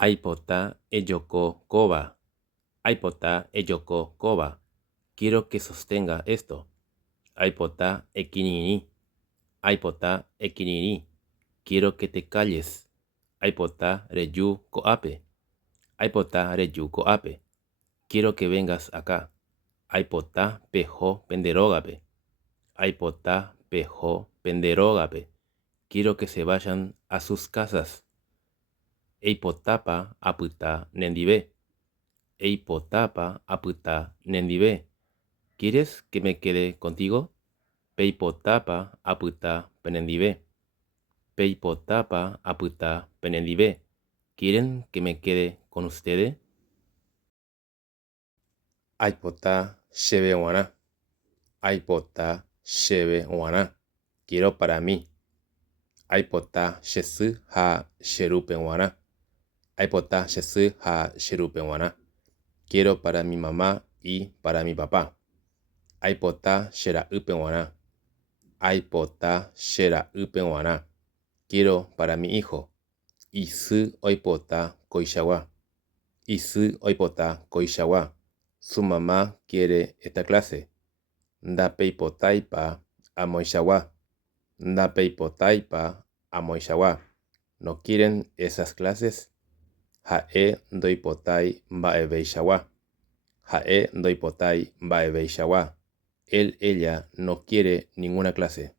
Aipota eyoko koba. Aipota eyoko koba. Quiero que sostenga esto. Aipota ekinini. Aipota ekinini. Quiero que te calles. Aipota reyu koape. Aipota reyu koape. Quiero que vengas acá. Aipota pejo penderógape. Aipota pejo penderógape. Quiero que se vayan a sus casas. Eipotapa apyta nendive. Eipotapa apyta nendive. ¿Quieres que me quede contigo? Peipotapa apyta penendive. Peipotapa apyta penendive. ¿Quieren que me quede con ustedes? Aipota sheve wana. Aipota sheve wana. Quiero para mí. Aipota shesu ha sherupe wana. Aipota shesu ha sherupe wana. Quiero para mi mamá y para mi papá. Aipota shera upe wana. Aipota shera upe wana. Quiero para mi hijo. Isu oipota koishawa. Isu oipota koishawa. Su mamá quiere esta clase. Ndapeipotaipa amoishawa. Ndapeipotaipa amoishawa. ¿No quieren esas clases? Ha'e ndoipotai mba'evéichagua. Ha'e ndoipotai mba'evéichagua. Él, ella no quiere ninguna clase.